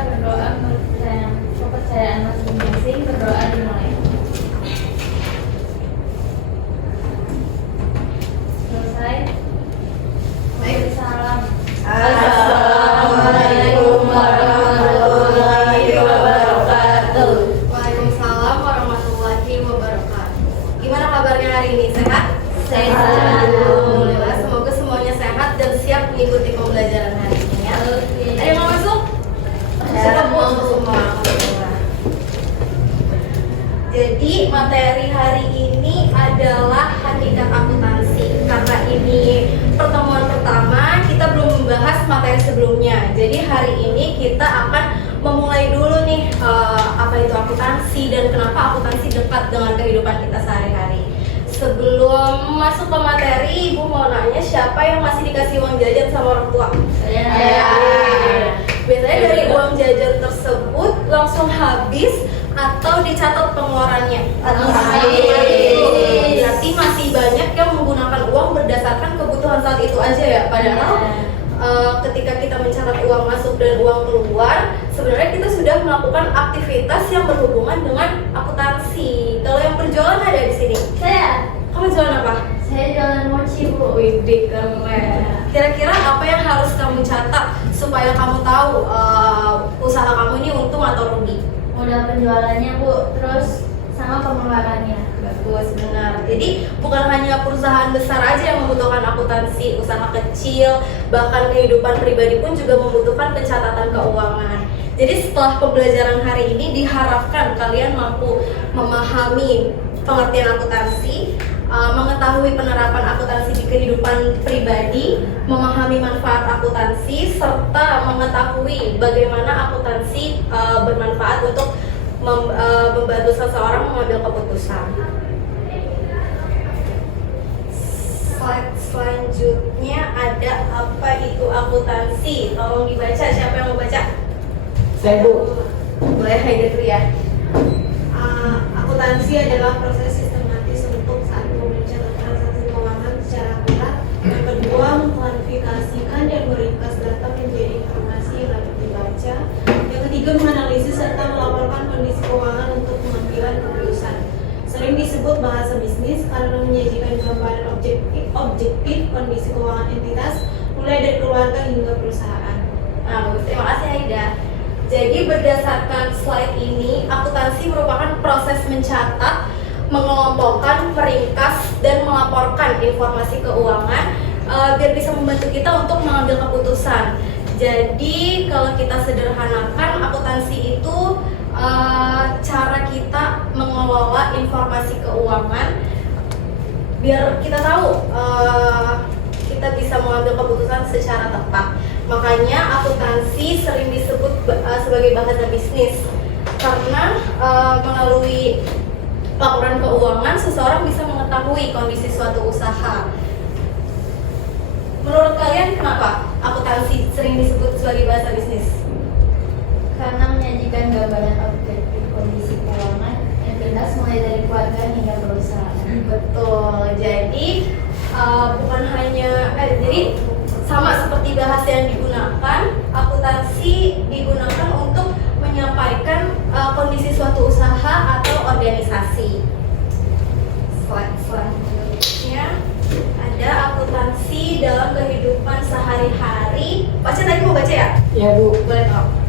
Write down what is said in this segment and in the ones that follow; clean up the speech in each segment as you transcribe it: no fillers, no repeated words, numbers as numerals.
berdoa menurut kepercayaan masing-masing. Berdoa dimulai. Selesai. Baik. Salam. Assalamualaikum warahmatullahi wabarakatuh. Waalaikumsalam warahmatullahi wabarakatuh. Gimana kabarnya hari ini? Sehat? Sehat. Alhamdulillah. Semoga semuanya sehat dan siap mengikuti pembelajaran hari ini ya. Oke. Ada yang mau masuk? Sudah masuk semua. Alhamdulillah. Jadi materi hari ini adalah hakikat akuntansi. Karena ini pertemuan pertama, kita belum membahas materi sebelumnya. Jadi hari ini kita akan memulai dulu nih apa itu akuntansi dan kenapa akuntansi dekat dengan kehidupan kita sehari-hari. Sebelum masuk ke materi, Ibu mau nanya siapa yang masih dikasih uang jajan sama orang tua? Saya. Biasanya dari uang jajan tersebut langsung habis atau dicatat pengeluarannya? Berarti masih banyak yang menggunakan uang berdasarkan kebutuhan saat itu aja ya. Padahal ketika kita mencatat uang masuk dan uang keluar, sebenarnya kita sudah melakukan aktivitas yang berhubungan dengan akuntansi. Kalau yang berjualan ada di sini. Saya. Kamu jualan apa? Saya jualan mochi, Bu. Widih, keren. Kira-kira apa yang harus kamu catat supaya kamu tahu usaha kamu ini untung atau rugi? Modal penjualannya, Bu. Terus sama pengeluarannya. Bagus, benar. Jadi bukan hanya perusahaan besar aja yang membutuhkan akuntansi, usaha kecil, bahkan kehidupan pribadi pun juga membutuhkan pencatatan keuangan. Jadi setelah pembelajaran hari ini diharapkan kalian mampu memahami pengertian akuntansi, mengetahui penerapan akuntansi di kehidupan pribadi, memahami manfaat akuntansi, serta mengetahui bagaimana akuntansi bermanfaat untuk membantu seseorang mengambil keputusan. Slide selanjutnya ada apa itu akuntansi? Tolong dibaca, siapa yang mau baca? Saya, Bu. Boleh Haida dulu ya. Akuntansi adalah proses sistematis untuk satu mencatat transaksi keuangan secara akurat. Yang kedua, mengklarifikasikan dan meringkas data menjadi informasi yang dapat dibaca. Yang ketiga, menganalisis serta melaporkan kondisi keuangan untuk pengambilan keputusan. Sering disebut bahasa bisnis karena menyajikan gambaran objektif kondisi keuangan entitas, mulai dari keluarga hingga perusahaan. Nah, bagus. Terima kasih Haida. Jadi berdasarkan slide ini, akuntansi merupakan proses mencatat, mengelompokkan, meringkas, dan melaporkan informasi keuangan biar bisa membantu kita untuk mengambil keputusan. Jadi kalau kita sederhanakan, akuntansi itu cara kita mengelola informasi keuangan biar kita tahu kita bisa mengambil keputusan secara tepat. Makanya akuntansi sering disebut sebagai bahasa bisnis karena melalui laporan keuangan seseorang bisa mengetahui kondisi suatu usaha. Menurut kalian kenapa akuntansi sering disebut sebagai bahasa bisnis? Karena menyajikan gambaran objektif kondisi keuangan yang jelas mulai dari keluarga hingga perusahaan. Betul. Jadi bukan hanya jadi sama seperti bahasa yang digunakan, akuntansi digunakan untuk menyampaikan kondisi suatu usaha atau organisasi. Slide selanjutnya ada akuntansi dalam kehidupan sehari-hari. Baca tadi mau baca ya? Ya, Bu. Boleh tolong.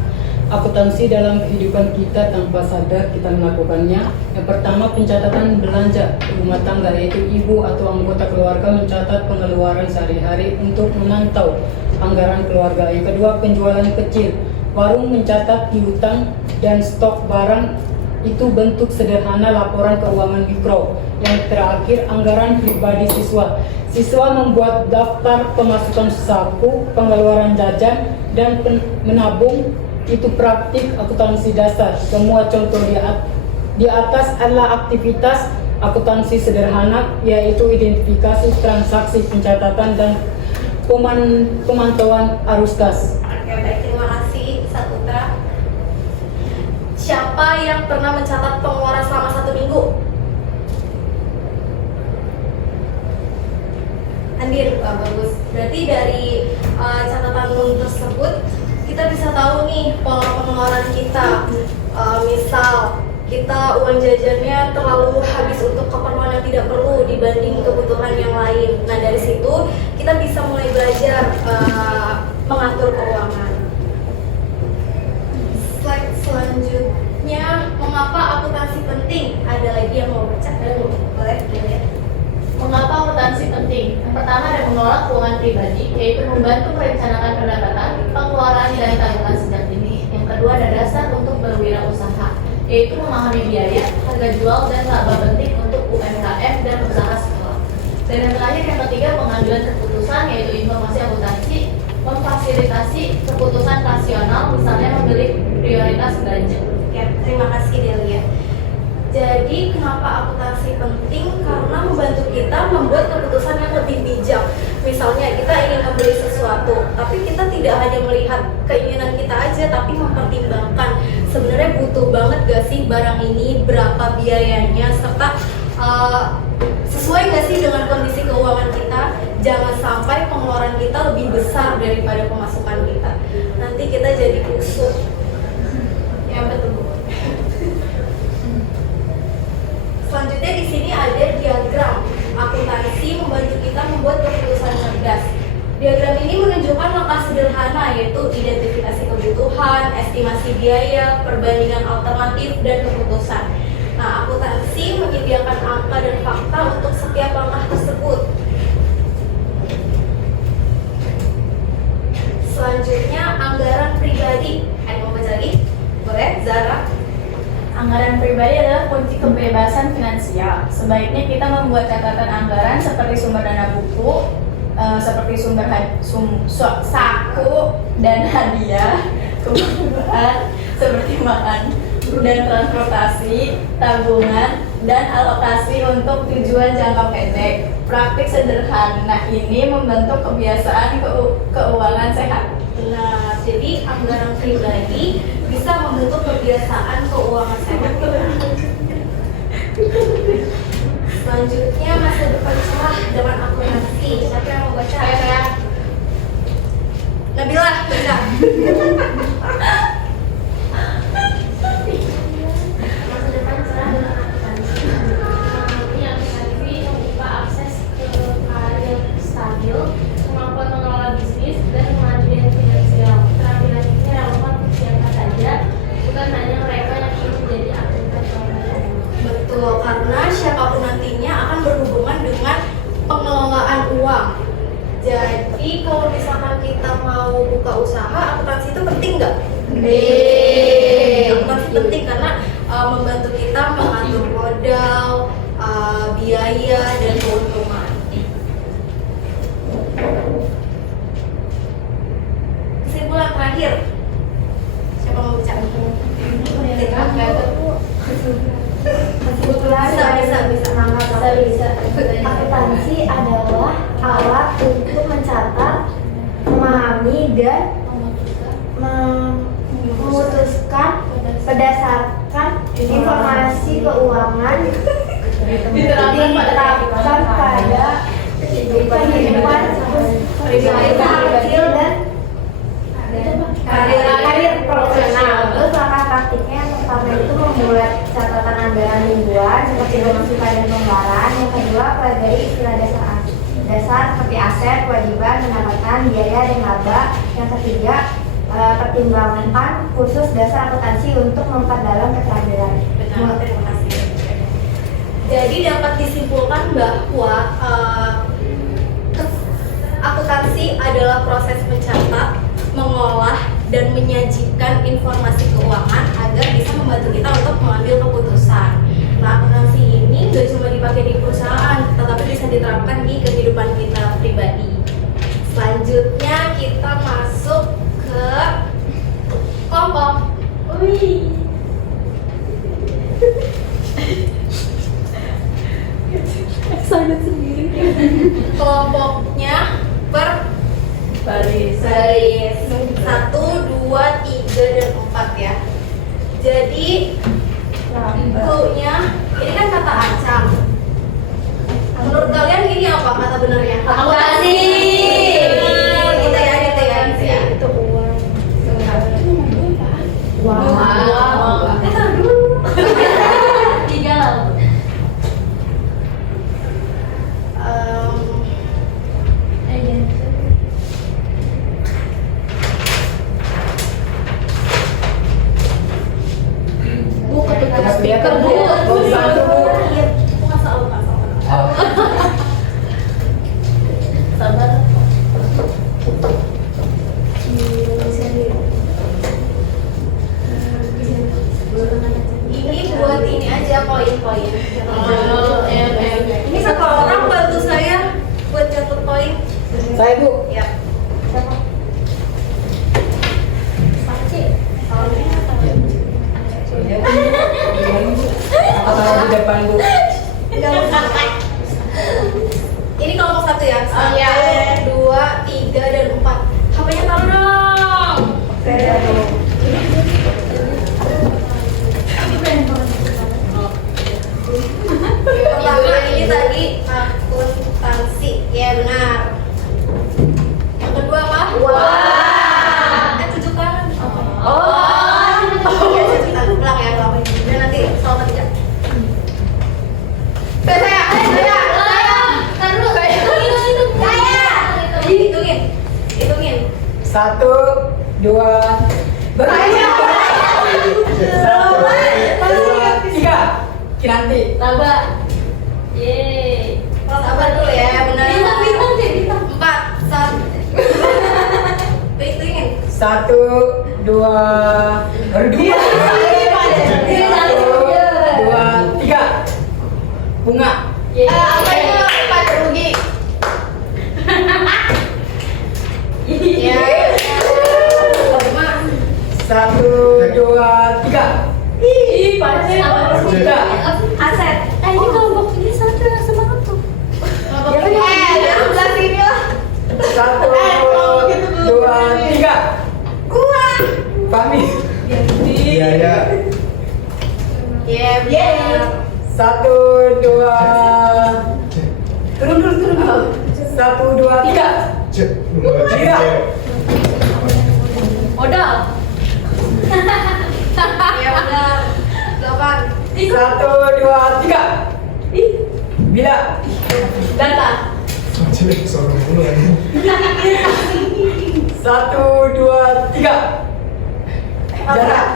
Akuntansi dalam kehidupan kita tanpa sadar kita melakukannya. Yang pertama, pencatatan belanja rumah tangga, yaitu ibu atau anggota keluarga mencatat pengeluaran sehari-hari untuk memantau anggaran keluarga. Yang kedua, penjualan kecil, warung mencatat piutang dan stok barang, itu bentuk sederhana laporan keuangan mikro. Yang terakhir, anggaran pribadi siswa. Siswa membuat daftar pemasukan saku, pengeluaran jajan, dan menabung. Itu praktik akuntansi dasar. Semua contoh di atas adalah aktivitas akuntansi sederhana, yaitu identifikasi transaksi, pencatatan, dan pemantauan arus kas. Oke, baik, terima kasih Saputra. Siapa yang pernah mencatat pengeluaran selama 1 minggu? Andin, bagus. Berarti dari catatan tersebut kita bisa tahu nih pola pengeluaran pengeluaran kita. Misal kita uang jajannya terlalu habis untuk keperluan yang tidak perlu dibanding kebutuhan yang lain. Nah, dari situ kita bisa mulai belajar mengatur keuangan. Slide selanjutnya, mengapa akuntansi penting? Ada lagi yang mau baca? Boleh dilihat. Mengapa akuntansi penting? Yang pertama ada mengelola keuangan pribadi, yaitu membantu merencanakan pendapatan, pengeluaran dan tabungan sejak dini. Yang kedua ada dasar untuk berwirausaha, yaitu memahami biaya, harga jual dan laba penting untuk UMKM dan usaha sekolah. Dan yang terakhir yang ketiga pengambilan keputusan, yaitu informasi akuntansi, memfasilitasi keputusan rasional, misalnya memilih prioritas belanja. Ya, terima kasih Delia. Jadi kenapa akuntansi penting? Karena membantu kita membuat keputusan yang lebih bijak. Misalnya kita ingin membeli sesuatu, tapi kita tidak hanya melihat keinginan kita aja, tapi mempertimbangkan sebenarnya butuh banget gak sih barang ini, berapa biayanya, serta sesuai gak sih dengan kondisi keuangan kita. Jangan sampai pengeluaran kita lebih besar daripada pemasukan kita. Nanti kita jadi kusut. Ya betul. Selanjutnya di sini ada diagram. Akuntansi membantu kita membuat keputusan cerdas. Diagram ini menunjukkan langkah sederhana, yaitu identifikasi kebutuhan, estimasi biaya, perbandingan alternatif, dan keputusan. Nah, akuntansi menyediakan angka dan fakta untuk setiap langkah tersebut. Selanjutnya, anggaran pribadi. Ada yang mau baca lagi? Boleh, Zara? Anggaran pribadi adalah kunci kebebasan finansial. Sebaiknya kita membuat catatan anggaran seperti sumber dana buku, seperti sumber saku dan hadiah, kebutuhan seperti makan dan transportasi, tabungan, dan alokasi untuk tujuan jangka pendek. Praktik sederhana ini membentuk kebiasaan keuangan sehat. Nah, jadi anggaran pribadi bisa membentuk kebiasaan keuangan sehat. Selanjutnya, masa depan cerah dengan akuntansi. Siapa yang mau baca? Saya. Nabila, baca. Masa depan cerah dengan akuntansi. Ini akuntansi membuka akses ke karir stabil, kemampuan mengelola bisnis, dan kemandirian finansial. Keterampilan ini relevan untuk siapa saja, bukan hanya mereka yang ingin menjadi akuntan profesional. Betul, karena siapapun nantinya akan berhubungan dengan pengelolaan uang. Jadi kalau misalkan kita mau buka usaha, akuntansi itu penting nggak? Akuntansi penting karena membantu kita mengatur modal, biaya, dan keuntungan. Kesimpulan terakhir, siapa mau bicara? Bisa. Akuntansi adalah alat untuk mencatat, memahami, dan memutuskan berdasarkan informasi keuangan diterapkan pada kehidupan kecil dan karir profesional. Terus langkah praktiknya yang pertama itu membuat catatan anggaran mingguan seperti pemasukan dan pengeluaran. Yang kedua, pelajari istilah dasar seperti aset, kewajiban, pendapatan, biaya, dan laba. Yang ketiga, pertimbangkan kursus dasar akuntansi untuk memperdalam keterampilan. Benar, terima kasih. Jadi dapat disimpulkan bahwa akuntansi adalah proses mencatat, mengolah, dan menyajikan informasi keuangan agar bisa membantu kita untuk mengambil keputusan. Nah, akuntansi ini gak cuma dipakai di perusahaan, tetapi bisa diterapkan di kehidupan kita pribadi. Selanjutnya kita masuk ke kelompok. Wih. Excited sendiri. Kelompoknya per baris 1, 2, 3, dan 4 ya. Jadi clue-nya ini kan kata acang. Menurut kalian ini apa kata benarnya? Akuntansi. Gitu ya. Itu uang. Taruh dulu. 3 lah. Bu, ketutup speaker bu. Sabar. Ini buat ini aja poin-poin. Ini satu orang bantu saya buat catat poin. Saya Bu. Ya. Taruh di depan Bu. Ini kelompok 1 ya. 1, ya. 2, 3 dan 4. HP-nya taruh dong. Pertama ini tadi akuntansi. Ya benar. Yang kedua apa? Tunjukkan. Ya, cepetan. Ulang ya, ulang. Dan nanti soal ketiga. Saya. Hitungin. 1, 2, berhenti. 1, 2, 3. Kinanti. Sabar. Yeay. Sabar dulu ya, benar. Bintang. 4, 1. Hitungin. 1, 2, berdua. 1, 2, 3. Bunga. Apa itu Pak Rugi? Ya. 1, 2, 3. Ih, pasti apa? 3. Aset. Ini kelompok ini satu yang semangat tuh. Sebelah sini lah. 1, 2, 3. Gua. Fahmi. Iya ya. Ya, benar. 1, 2. Turun. 1, 2, 3. Cek, nomor Iya. 3. Modal. Ya benar. 8. 1, 2, 3. Bila. Data. Cek, sorong dulu ya. 1, 2, 3. Jarak.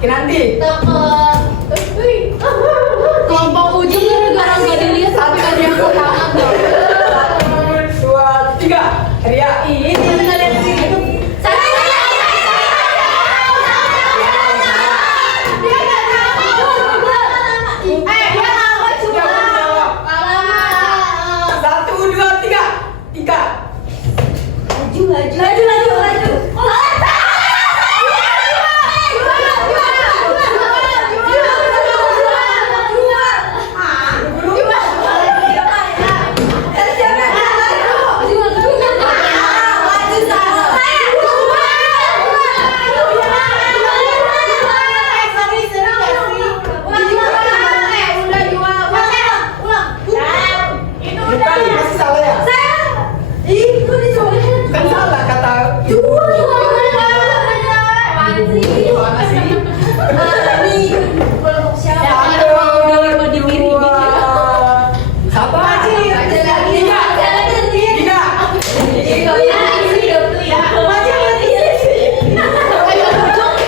Kinanti. Kelompok ujung gara-gara nggak dilihat tapi nggak ada yang pertama tuh. 1, 2, 3. Ria. Ini nggak lihat sih. Sudah menjawab. 1, 2, 3. 3. Laju. Bukan, masih salah ya? Kan salah kata ibu. Sabar. 3.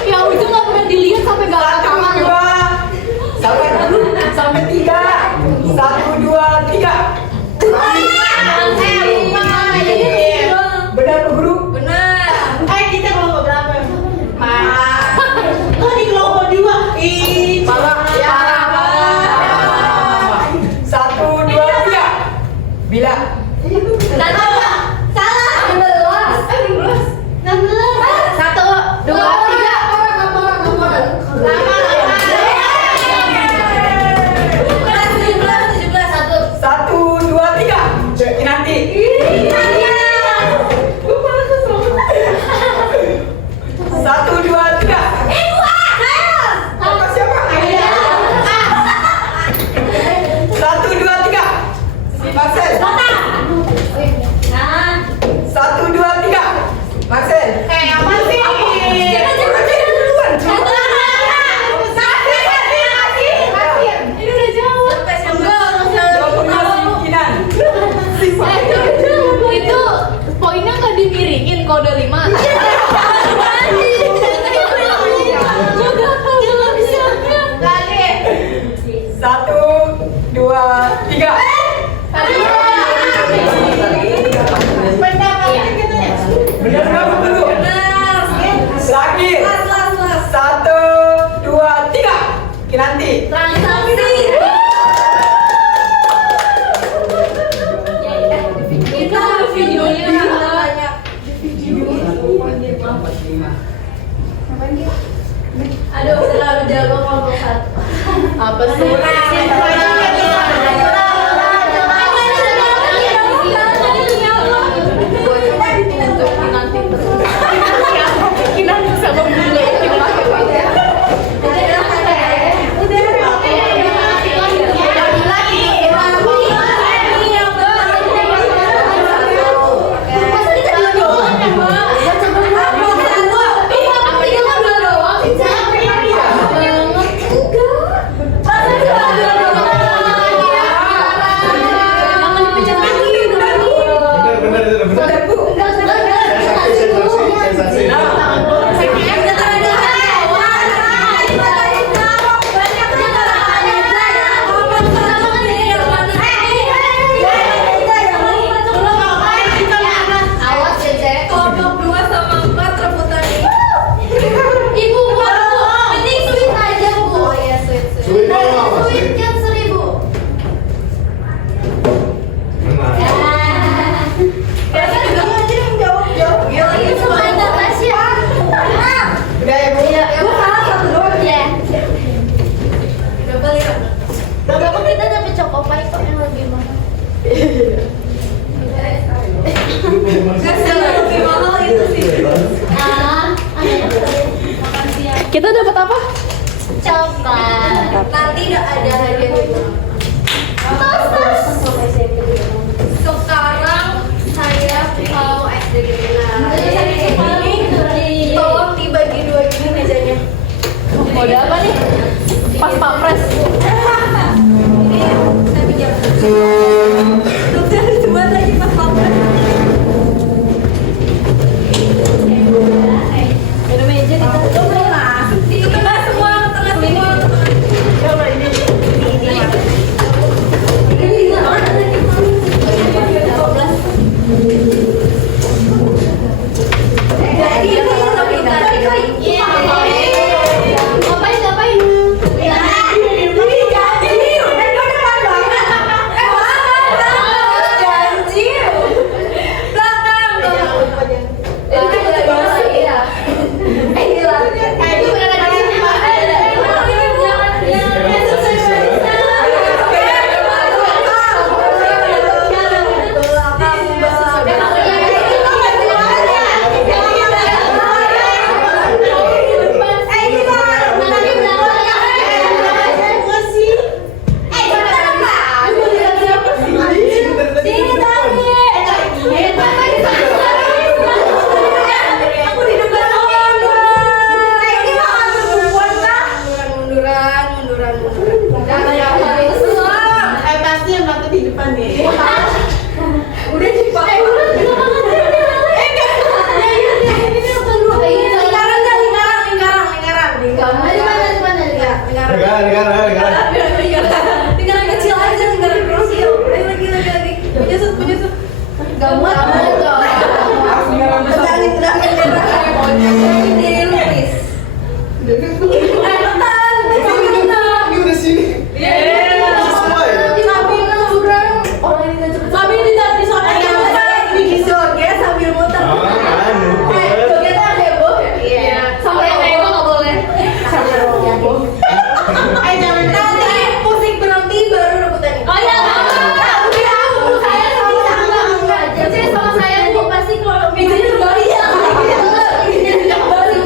Yang ujung nggak pernah dilihat sampai nggak ada tangan. 1, 2. Sabar dulu. Sampai 3. 1, 2, 3. jago ngomong satu. Apa sih? Benar itu benar. Sensasi. Awas ya, Cek. Kelompok 2 sama 4 rebutan nih. Ibu, penting sweet aja, Bu. Oh iya, sweet. Sweet apa? Sweet kan 1000. Benar. Biasa juga aja yang jawab. Yo, itu cuma ada Tasya. Udah ya, Bu. Iya, gua salah satu doang ya. Double ya. Double kita dapet Chocopai kok yang lebih mahal. Kasih yang lebih mahal itu sih. Kita dapat apa? Coklat. Nanti udah ada hadiah juga. Sekarang saya mau SD gitu. Nah, ini tolong dibagi 2 gini mejanya. Mode apa nih? Pas Pampres. Ini saya pinjam. Dokter coba lagi pas pampres. Ada meja di tengah. Di tengah semua, tengah semua. Jadi itu ngapain? Janji. Belakang. Pasti yang dapat di depan nih. Udah cepat. Lingkaran kecil aja, lingkaran kecil. Lagi. Penyusut. Gak muat. Diri lu, please. Ini udah sini. Semua ya? Sambil di sana ya. Bikin joget sambil muter. Joget ada ya, Bu? Iya. Sampai yang nego nggak boleh. Nanti musik berhenti baru rebutan ini. Oh iya. Jadi sama saya Bu pasti kalau bikin kembali ya. Bikin kembali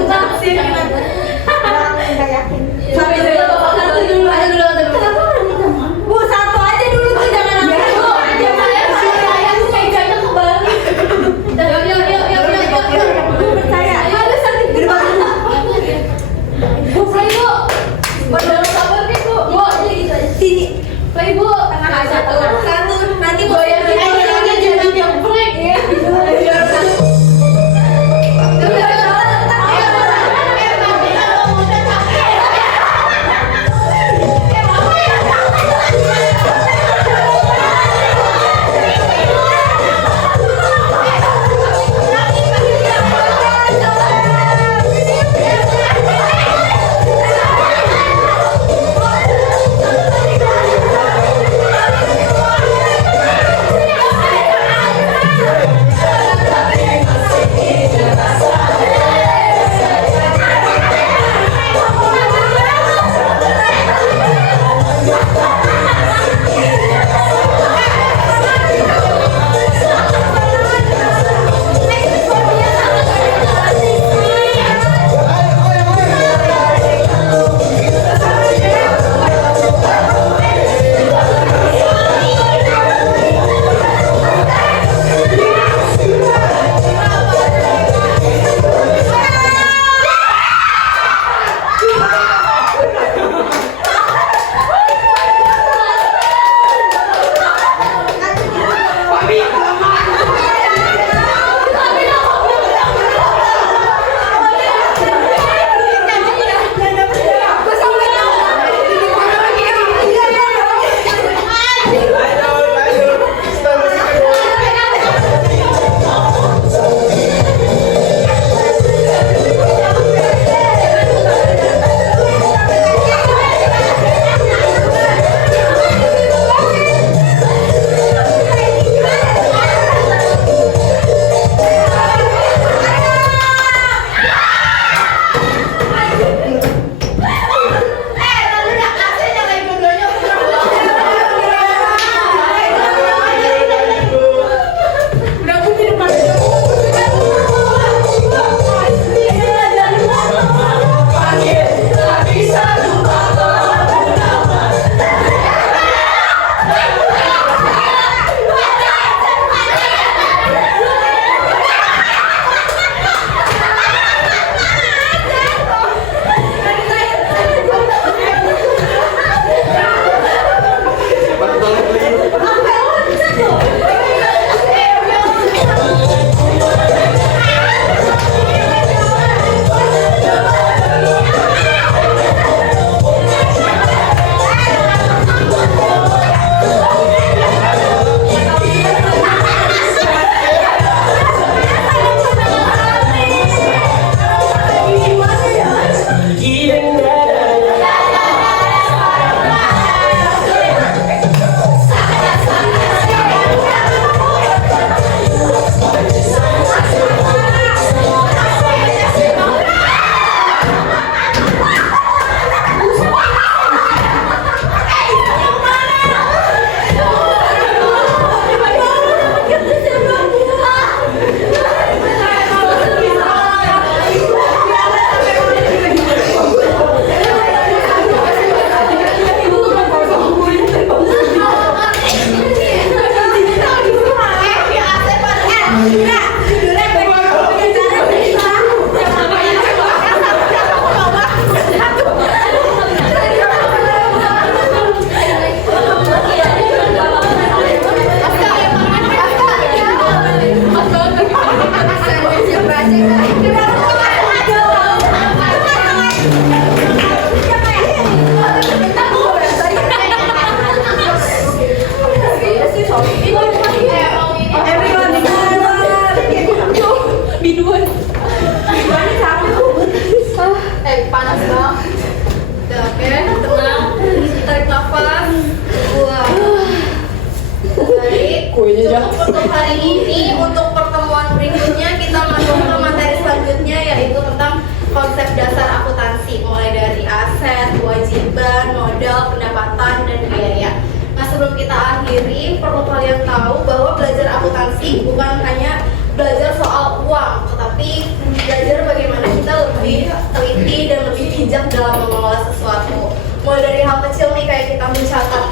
untuk hari ini, untuk pertemuan berikutnya kita masuk ke materi selanjutnya yaitu tentang konsep dasar akuntansi, mulai dari aset, kewajiban, modal, pendapatan, dan biaya. Nah, sebelum kita akhiri, perlu kalian tahu bahwa belajar akuntansi bukan hanya belajar soal uang, tetapi belajar bagaimana kita lebih teliti dan lebih bijak dalam mengelola sesuatu. Mulai dari hal kecil nih, kayak kita mencatat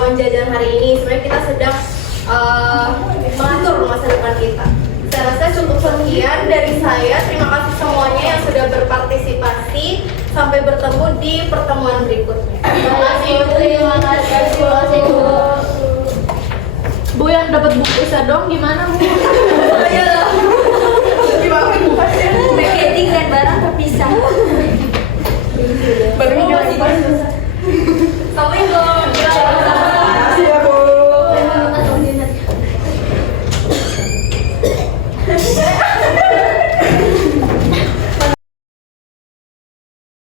uang jajan hari ini, sebenarnya kita sedang mengatur masa depan kita. Saya rasa cukup sekian dari saya. Terima kasih semuanya yang sudah berpartisipasi. Sampai bertemu di pertemuan berikutnya. Terima kasih Bu. Bu yang dapat buku isa dong gimana Bu?